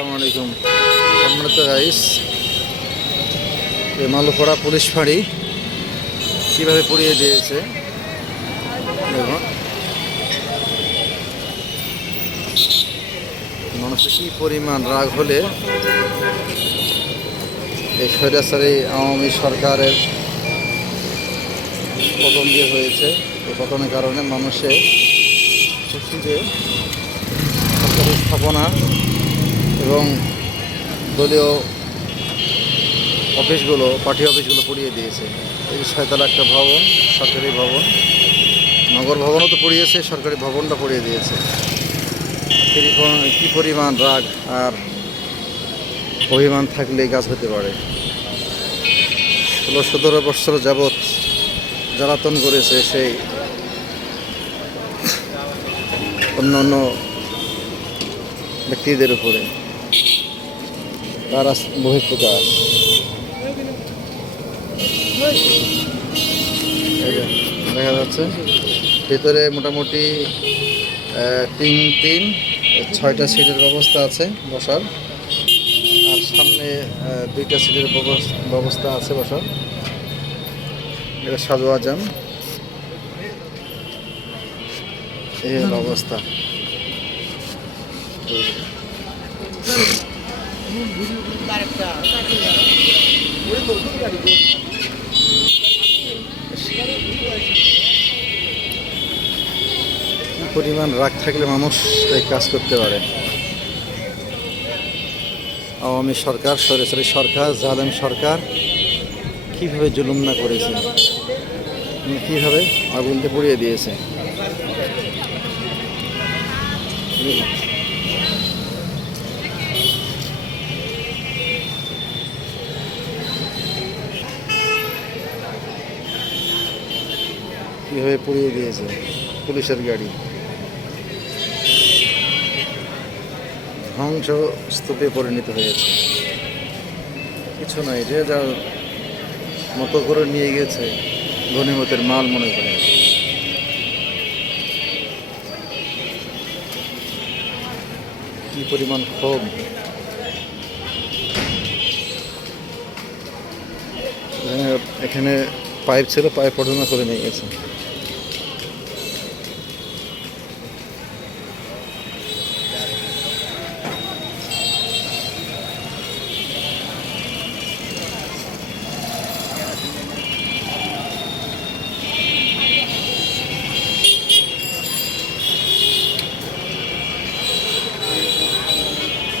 আসসালামু আলাইকুম সম্মানিত গাইস, মালুপাড়া পুলিশ ফাঁড়ি কীভাবে পুড়িয়ে দিয়েছে দেখুন। মানুষের কী পরিমাণ রাগ হলে এই স্বৈরাচারী আওয়ামী সরকারের পতন যে হয়েছে, এই পতনের কারণে মানুষের খুশি যে সরকারি স্থাপনা এবং দলীয় অফিসগুলো, পার্টি অফিসগুলো পুড়িয়ে দিয়েছে। এই যে 6 তলা একটা ভবন, সরকারি ভবন, নগর ভবনও তো পুড়িয়েছে, সরকারি ভবনটা পুড়িয়ে দিয়েছে। কী পরিমাণ রাগ আর অভিমান থাকলে এই কাজ হতে পারে। 16-17 বছর যাবৎ জ্বালাতন করেছে সেই অন্য অন্য ব্যক্তিদের উপরে, তারা বহিঃপ্রকাশ। দেখা যাচ্ছে ভিতরে মোটামুটি 6টা সিটের ব্যবস্থা আছে বসার, আর সামনে 2টা সিটের ব্যবস্থা আছে বসার। এটা সাজু আজম, এই হলো অবস্থা। কি পরিমাণ রাগ থাকলে মানুষ এই কাজ করতে পারে। আওয়ামী সরকার, স্বৈরাচারী সরকার, জালেম সরকার কীভাবে জুলুম না করেছে, কীভাবে আগুনকে পুড়িয়ে দিয়েছে। কীভাবে পুড়িয়ে দিয়েছে পুলিশের গাড়ি, ধ্বংস স্তূপে পরিণত হয়েছে। কিছু নয়, যে যার মতো করে নিয়ে গেছে, গনিমতের মাল মনে করে। কি পরিমাণ ক্ষোভ! এখানে পাইপ ছিল, পাইপ পর্যন্ত করে নিয়ে গেছে।